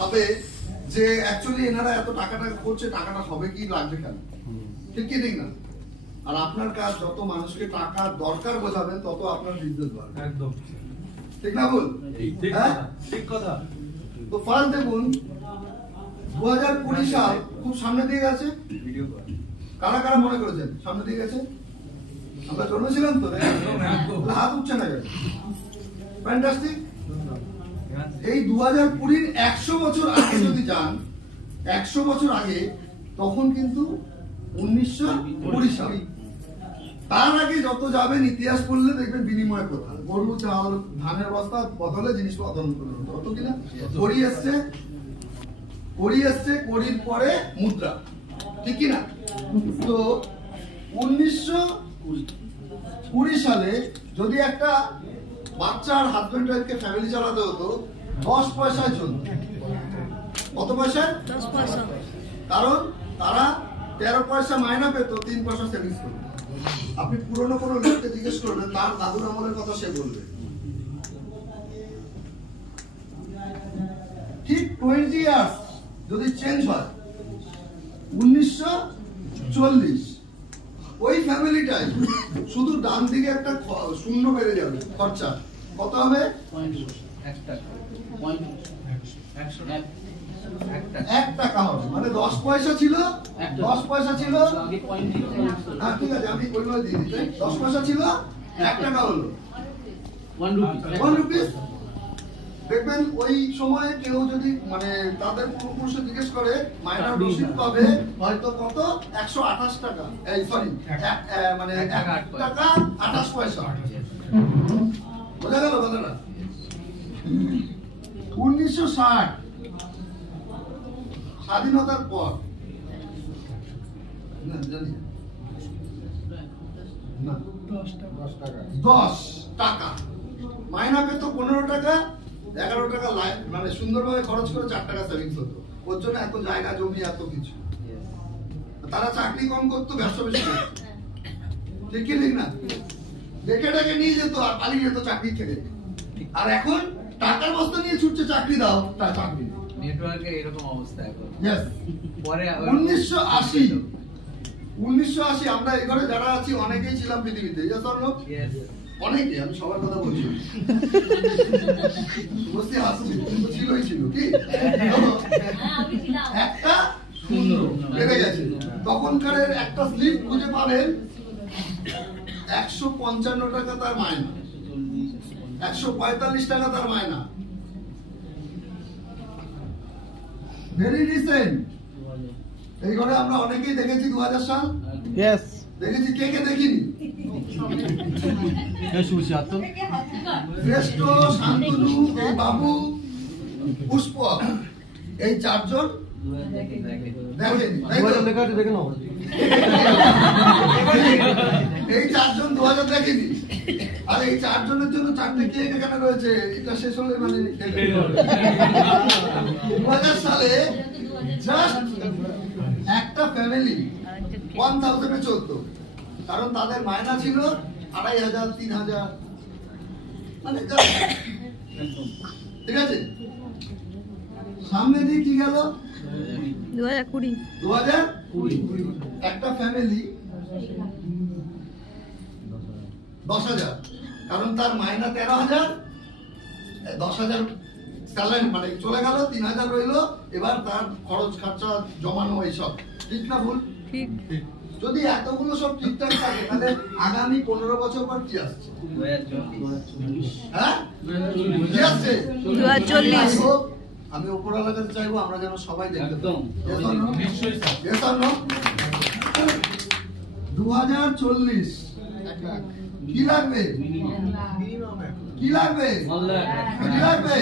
ভাবে যে অ্যাকচুয়ালি এনারা এত টাকাটা করছে, টাকাটা হবে কি লাগবে কেন, ঠিক কি ঠিক না? আর আপনার কাজ যত মানুষকে টাকা দরকার বোঝাবেন তত আপনার বিজনেস বাড়বে। একদম ঠিক না বল? হ্যাঁ ঠিক কথা। তো ফার্স্ট দেখুন 2020 সাল খুব সামনে দিয়ে গেছে। কারা কারা মনে করেছেন সামনে দিয়ে গেছে? আমরা জন্মেছিলাম তো, হাত উঠছে না কেন? ফ্যান্টাস্টিক। এই 2020 100 বছর আগে যদি যান, 100 বছর আগে, তখন কিন্তু 1920 সাল। তার আগে যত যাবেন ইতিহাস পড়লে দেখবেন বিনিময় প্রথা, গরু চাল ধানের বস্তা বদলে জিনিস আদান প্রদান হতো, হতো কিনা? কড়ি এসছে, কড়ির পরে মুদ্রা, ঠিক কিনা? তো 1920 সালে যদি একটা বাচ্চার হাজবেন্ড ওয়াইফকে ফ্যামিলি চালাতে হতো 10 পয়সার জন্য। কত পয়সা? 10 পয়সা। কারণ তারা 13 পয়সা মাইনা পেত, 3 পয়সা সেভিংস করত। আপনি পুরনো কোনো লোককে জিজ্ঞেস করবেন, তার দাদুর আমলের কথা সে বলবে। ঠিক 20 ইয়ার্স যদি চেঞ্জ হয় 1940, ওই ফ্যামিলিটাই শুধু ডান দিকে একটা শূন্য বেড়ে যাবে, খরচা কত হবে? 1 টাকা হবে। মানে 10 পয়সা ছিল, 10 পয়সা ছিল, হ্যাঁ ঠিক আছে আমি ওইভাবে দিয়ে দিচ্ছি। 10 পয়সা ছিল, 1 টাকা হলো 1 রুপিস। দেখবেন ওই সময়ে কেউ যদি মানে তাদের পূর্বপুরুষে জিজ্ঞেস করে মাইনার রসিদ পাবে হয়তো কত 128 টাকা, এই সরি মানে 1 টাকা 28 পয়সা। বোঝা গেল কথাটা? 1960 স্বাধীনতার পর না জানি না 10 টাকা মাইনা পেত, 15 টাকা 11 টাকা মানে সুন্দরভাবে খরচ করে 4 টাকা সেভিংস হতো। ওর জন্য এত জায়গা জমি এত কিছু। তারা চাকরি কম করতো, ব্যবসা বেশি করতো, ঠিক কি ঠিক না? দেখে ডেকে নিয়ে যেত আর পালিয়ে যেত চাকরি থেকে। আর এখন টাকার বস্তা নিয়ে ছুটছে, চাকরি দাও, তার চাকরি নেটওয়ার্কে এরকম অবস্থা এখন। यस পরে 1980 আমরা এই ঘরে যারা আছি অনেকেই ছিলাম পৃথিবীতে, यस অর নো? यस অনেকে, আমি সবার কথা বলছি। বসে আসছে কিন্তু ছিলই ছিল কি? আমি ছিলাম। একটা শূন্য বেড়ে গেছে। তখনকার একটা স্লিপ খুঁজে পাবেন 155 টাকা তার মাইনা, 145 টাকা তার মাইনা। ভেরি রিসেন্ট এই ঘরে আমরা অনেকেই দেখেছি 2000 সাল। यस দেখেছি, কে কে দেখিনি? শ্রেষ্ঠ, শান্তনু, এই বাবু, পুষ্প, এই 4 জন দেখেন, এই 4 জন 2000 দেখেনি। আর এই 4 জনের জন্য 4টে কেক এখানে রয়েছে, এটা শেষ হলে মানে 2000 সালে জাস্ট একটা ফ্যামিলি 1000 এ চলতো, কারণ তাদের মায়না ছিল 2500 3000, মানে ঠিক আছে। সামনে দিয়ে কি গেল? 2020 একটা ফ্যামিলি 10,000, কারণ তার মায়না 13,000, 10,000 স্যালারি মানে চলে গেল, 3,000 রইলো। এবার তার খরচ খরচা জমানো এইসব, ঠিক না ভুল? ঠিক। যদি এতগুলো সব ঠিকঠাক থাকে তাহলে আগামী 15 বছর পর কি আসছে? 2040 হ্যাঁ কি আসছে? 2040 আমি উপরওয়ালার কাছে চাইবো আমরা যেন সবাই দেখতে একদম। নিশ্চয়ই স্যার। Yes or no? 2040 কি লাগবে? কি লাগবে? কি লাগবে?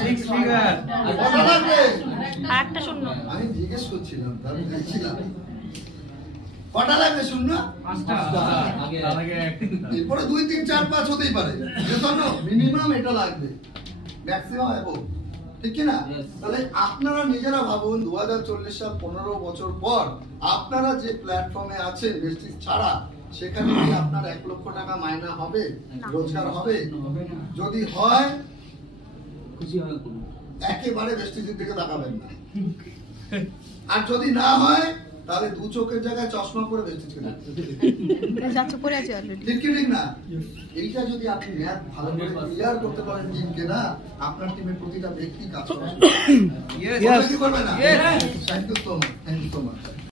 6 ফিগার কত লাগবে? একটা শূন্য। আমি জিজ্ঞেস করছিলাম, আমি দেখছিলাম কটা লাগবে? শূন্য 5টা আগে এরপরে 2 3 4 5 হতেই পারে, মিনিমাম এটা লাগবে, ম্যাক্সিমাম এবো, ঠিক কি না? তাহলে আপনারা নিজেরা ভাবুন 2040 সাল 15 বছর পর আপনারা যে প্ল্যাটফর্মে আছেন বেস্টিজ ছাড়া, সেখানে কি আপনার 1 লক্ষ টাকা মাইনা হবে, রোজগার হবে? যদি হয় খুশি হবে কোন একেবারে বেস্টিজের দিকে তাকাবেন না। আর যদি না হয় তাহলে দু চোখের জায়গায় চশমা পরে বেস্টিজকে দেখবেন। যাচ্ছে পরে আছে অলরেডি। ঠিক কি ঠিক না? এইটা যদি আপনি ম্যাথ ভালো করে ক্লিয়ার করতে পারেন টিমকে, না আপনার টিমের প্রতিটা ব্যক্তি কাজ করবে। Yes. কি করবে না? Yes. Thank you so much, thank you so much.